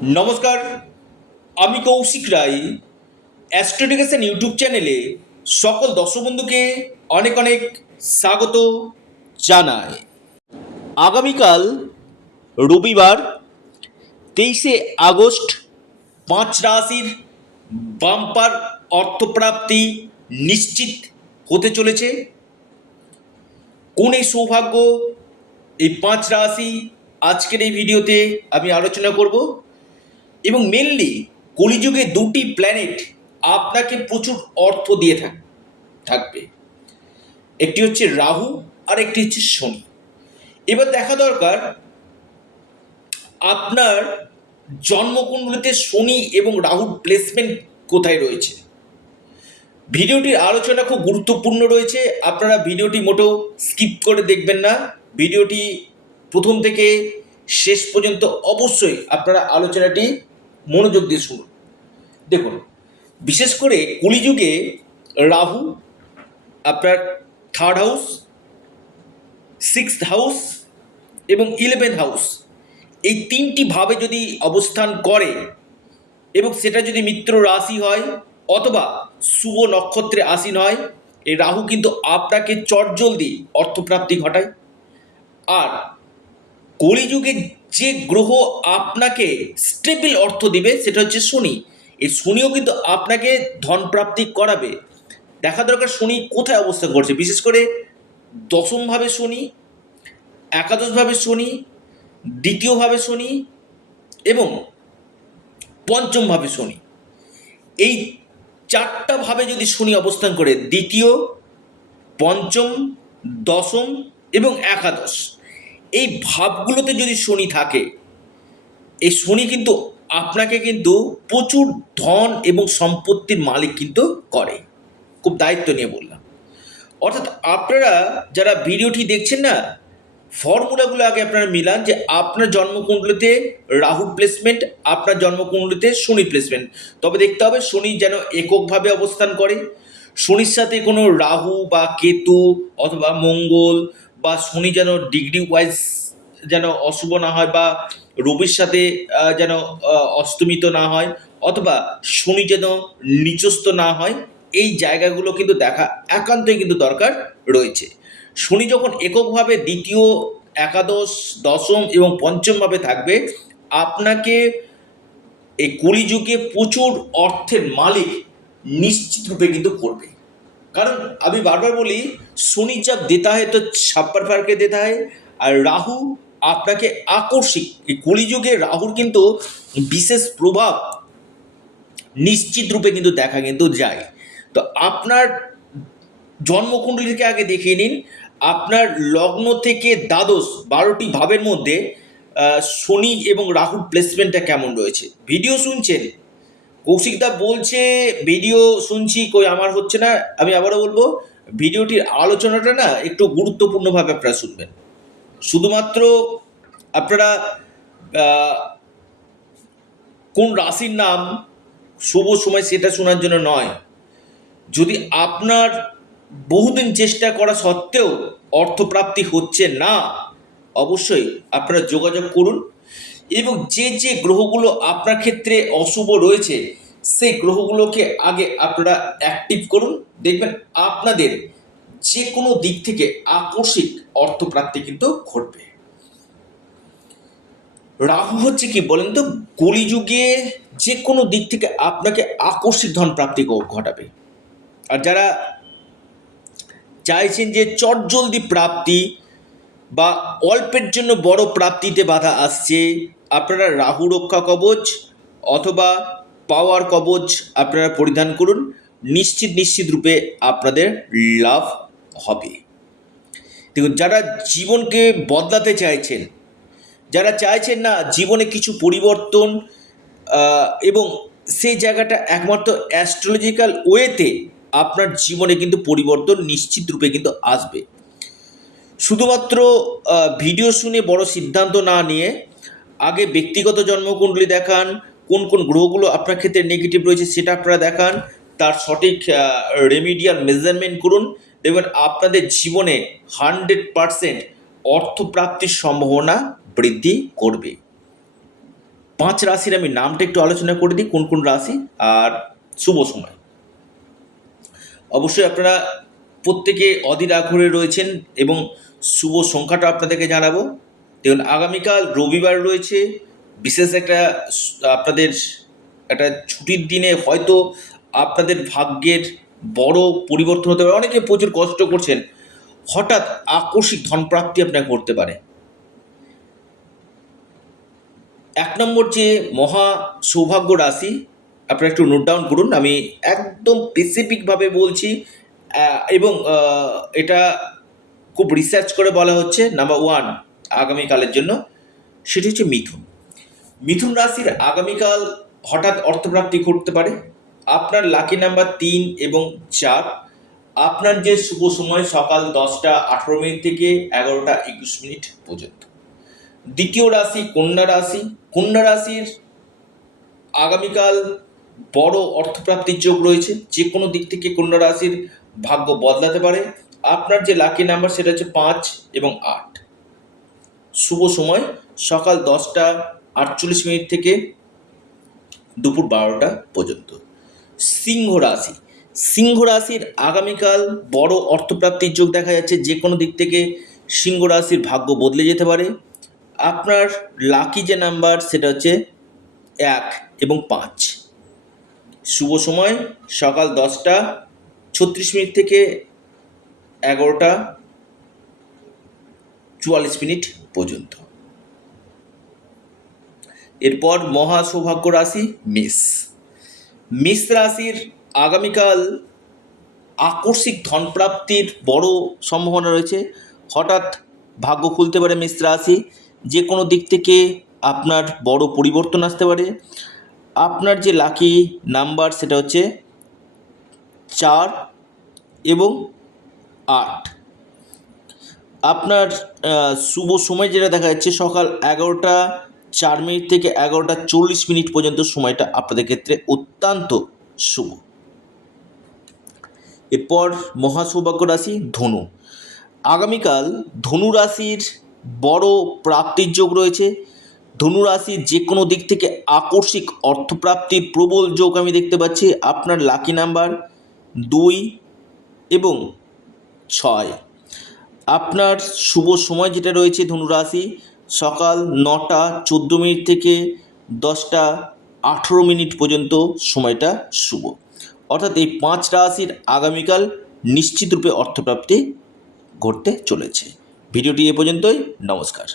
নমস্কার, আমি কৌশিক রায়। অ্যাস্ট্রোডিকেশন ইউটিউব চ্যানেলে সকল দর্শক বন্ধুকে অনেক অনেক স্বাগত জানাই। আগামীকাল রবিবার 23শে আগস্ট 5 রাশির বাম্পার অর্থপ্রাপ্তি নিশ্চিত হতে চলেছে। কোন এই সৌভাগ্য, এই 5 রাশি আজকের এই ভিডিওতে আমি আলোচনা করব। এবং মেনলি কলিযুগে দুটি প্ল্যানেট আপনাকে প্রচুর অর্থ দিয়ে থাকবে। একটি হচ্ছে রাহু আর একটি হচ্ছে শনি। এবার দেখা দরকার আপনার জন্মকুণ্ডলিতে শনি এবং রাহুর প্লেসমেন্ট কোথায় রয়েছে। ভিডিওটির আলোচনা খুব গুরুত্বপূর্ণ রয়েছে, আপনারা ভিডিওটি মোটেও স্কিপ করে দেখবেন না। ভিডিওটি প্রথম থেকে শেষ পর্যন্ত অবশ্যই আপনারা আলোচনাটি মনোযোগ দিয়ে শুনুন। দেখুন, বিশেষ করে কলিযুগে রাহু আপনার 3rd হাউস, 6th হাউস এবং 11th হাউস, এই তিনটি ভাবে যদি অবস্থান করে এবং সেটা যদি মিত্র রাশি হয় অথবা শুভ নক্ষত্রে আসীন হয়, এই রাহু কিন্তু আপনাকে চটজলদি অর্থপ্রাপ্তি ঘটায়। আর কলিযুগে যে গ্রহ আপনাকে স্টেবল অর্থ দিবে সেটা হচ্ছে শনি। এই শনিও কিন্তু আপনাকে ধন প্রাপ্তি করাবে। দেখা দরকার শনি কোথায় অবস্থান করছে, বিশেষ করে দশমভাবে শনি, একাদশভাবে শনি, দ্বিতীয়ভাবে শনি এবং পঞ্চমভাবে শনি। এই চারটা ভাবে যদি শনি অবস্থান করে, দ্বিতীয়, পঞ্চম, দশম এবং একাদশ, এই ভাবগুলোতে যদি শনি থাকে, এই শনি কিন্তু আপনাকে কিন্তু প্রচুর ধন এবং সম্পত্তির মালিক কিন্তু করে। খুব দায়িত্ব নিয়ে বললাম। অর্থাৎ আপনারা যারা ভিডিওটি দেখছেন না, ফর্মুলাগুলো আগে আপনারা মিলান যে আপনার জন্মকুণ্ডলিতে রাহুর প্লেসমেন্ট, আপনার জন্মকুণ্ডলিতে শনি প্লেসমেন্ট। তবে দেখতে হবে শনি যেন এককভাবে অবস্থান করে, শনির সাথে কোনো রাহু বা কেতু অথবা মঙ্গল বা শনি যেন ডিগ্রি ওয়াইজ যেন অশুভ না হয়, বা রবির সাথে যেন অস্তমিত না হয়, অথবা শনি যেন নিচস্থ না হয়। এই জায়গাগুলো কিন্তু দেখা একান্তই কিন্তু দরকার রয়েছে। শনি যখন এককভাবে দ্বিতীয়, একাদশ, দশম এবং পঞ্চমভাবে থাকবে, আপনাকে এই কলিযুগে প্রচুর অর্থের মালিক নিশ্চিত রূপে কিন্তু করবে। কারণ আমি বারবার বলি, শনি जब देता है तो छप्पर फाड़ के देता है, আর রাহু আপনাকে আকর্ষিক। এই কলিযুগে রাহুর কিন্তু বিশেষ প্রভাব নিশ্চিত রূপে কিন্তু দেখা কিন্তু যায়। তো আপনার জন্মকুণ্ডলীকে আগে দেখিয়ে নিন, আপনার লগ্ন থেকে দ্বাদশ 12টি ভাবের মধ্যে শনি এবং রাহুর প্লেসমেন্টটা কেমন রয়েছে। ভিডিও শুনছেন, কৌশিকদা বলছে ভিডিও শুনছি, কই আমার হচ্ছে না। আমি আবারও বলবো, ভিডিওটির আলোচনাটা না একটু গুরুত্বপূর্ণভাবে আপনারা শুনবেন। শুধুমাত্র আপনারা কোন রাশির নাম, শুভ সময় সেটা শোনার জন্য নয়। যদি আপনার বহুদিন চেষ্টা করা সত্ত্বেও অর্থপ্রাপ্তি হচ্ছে না, অবশ্যই আপনারা যোগাযোগ করুন। এবং যে যে গ্রহগুলো আপনার ক্ষেত্রে অশুভ রয়েছে, সেই গ্রহগুলোকে আগে আপনারা অ্যাক্টিভ করুন। দেখবেন আপনাদের যে কোনো দিক থেকে আকস্মিক অর্থপ্রাপ্তি কিন্তু ঘটবে। রাহু হচ্ছে কি বলেন তো, কলিযুগে যে কোনো দিক থেকে আপনাকে আকস্মিক ধন প্রাপ্তি ঘটাবে। আর যারা চাইছেন যে চটজলদি প্রাপ্তি বা অল্পের জন্য বড় প্রাপ্তিতে বাধা আসছে, আপনারা রাহু রক্ষা কবচ অথবা পাওয়ার কবচ আপনারা পরিধান করুন। নিশ্চিত রূপে আপনাদের লাভ হবে। দেখুন, যারা জীবনকে বদলাতে চাইছেন, যারা চাইছেন না জীবনে কিছু পরিবর্তন, এবং সেই জায়গাটা একমাত্র অ্যাস্ট্রোলজিক্যাল ওয়েতে আপনার জীবনে কিন্তু পরিবর্তন নিশ্চিত রূপে কিন্তু আসবে। শুধুমাত্র ভিডিও শুনে বড় সিদ্ধান্ত না নিয়ে আগে ব্যক্তিগত জন্মকুণ্ডলী দেখান, কোন কোন গ্রহগুলো আপনার ক্ষেত্রে নেগেটিভ রয়েছে সেটা আপনারা দেখান, তার সঠিক রেমিডিয়াল মেজারমেন্ট করুন। দেখবেন আপনাদের জীবনে 100% অর্থপ্রাপ্তির সম্ভাবনা বৃদ্ধি করবে। 5 রাশির আমি নামটা একটু আলোচনা করে দিই, কোন কোন রাশি আর শুভ সময়। অবশ্যই আপনারা প্রত্যেকে অধীর আগ্রহে রয়েছেন এবং শুভ সংখ্যাটা আপনাদেরকে জানাবো। দেখুন, আগামীকাল রবিবার রয়েছে, বিশেষ একটা আপনাদের একটা ছুটির দিনে হয়তো আপনাদের ভাগ্যের বড় পরিবর্তন হতে পারে। অনেকে প্রচুর কষ্ট করছেন, হঠাৎ আকস্মিক ধনপ্রাপ্তি আপনাকে করতে পারে। 1 নম্বর যে মহা সৌভাগ্য রাশি, আপনারা একটু নোট ডাউন করুন, আমি একদম স্পেসিফিকভাবে বলছি এবং এটা খুব রিসার্চ করে বলা হচ্ছে। নাম্বার 1 আগামীকালের জন্য, সেটি হচ্ছে মিথুন। মিথুন রাশির আগামীকাল হঠাৎ অর্থপ্রাপ্তি ঘটতে পারে। আপনার লাকি নাম্বার 3 এবং 4। আপনার যে শুভ সময় সকাল 10টা 18 মিনিট থেকে 11টা 21 মিনিট পর্যন্ত। দ্বিতীয় রাশি কন্যা রাশি। কন্যা রাশির আগামীকাল বড় অর্থপ্রাপ্তির যোগ রয়েছে। যে কোনো দিক থেকে কন্যা রাশির ভাগ্য বদলাতে পারে। আপনার যে লাকি নাম্বার সেটা হচ্ছে 5 এবং 8। শুভ সময় সকাল 10টা 48 মিনিট থেকে দুপুর 12টা পর্যন্ত। সিংহ রাশি। সিংহ রাশির আগামীকাল বড় অর্থপ্রাপ্তির যোগ দেখা যাচ্ছে। যে কোনো দিক থেকে সিংহ রাশির ভাগ্য বদলে যেতে পারে। আপনার লাকি যে নাম্বার সেটা হচ্ছে 1 এবং 5। শুভ সময় সকাল 10টা 36 মিনিট থেকে 11টা 44 মিনিট পর্যন্ত। এরপর মহা সৌভাগ্য রাশি মেষ। মেষ রাশির আগামীকাল আকস্মিক ধনপ্রাপ্তির বড় সম্ভাবনা রয়েছে। হঠাৎ ভাগ্য খুলতে পারে মেষ রাশি। যে কোনো দিক থেকে আপনার বড় পরিবর্তন আসতে পারে। আপনার যে লাকি নাম্বার সেটা হচ্ছে 4 এবং 8। আপনার শুভ সময় যেটা দেখা যাচ্ছে সকাল 11টা 4 মিনিট থেকে 11টা 40 মিনিট পর্যন্ত। সময়টা আপনাদের ক্ষেত্রে অত্যন্ত শুভ। এরপর মহা সৌভাগ্য রাশি ধনু। আগামীকাল ধনু রাশির বড় প্রাপ্তির যোগ রয়েছে। ধনু রাশির যে কোনো দিক থেকে আকস্মিক অর্থপ্রাপ্তির প্রবল যোগ আমি দেখতে পাচ্ছি। আপনার লাকি নাম্বার 2 এবং 6। আপনার শুভ সময় যেটা রয়েছে ধনু রাশি সকাল 9টা 14 মিনিট থেকে 10টা 18 মিনিট পর্যন্ত। সময়টা শুভ। অর্থাৎ এই 5 রাশির আগামীকাল নিশ্চিতরূপে অর্থপ্রাপ্তি ঘটতে চলেছে। ভিডিওটি এ পর্যন্তই। নমস্কার।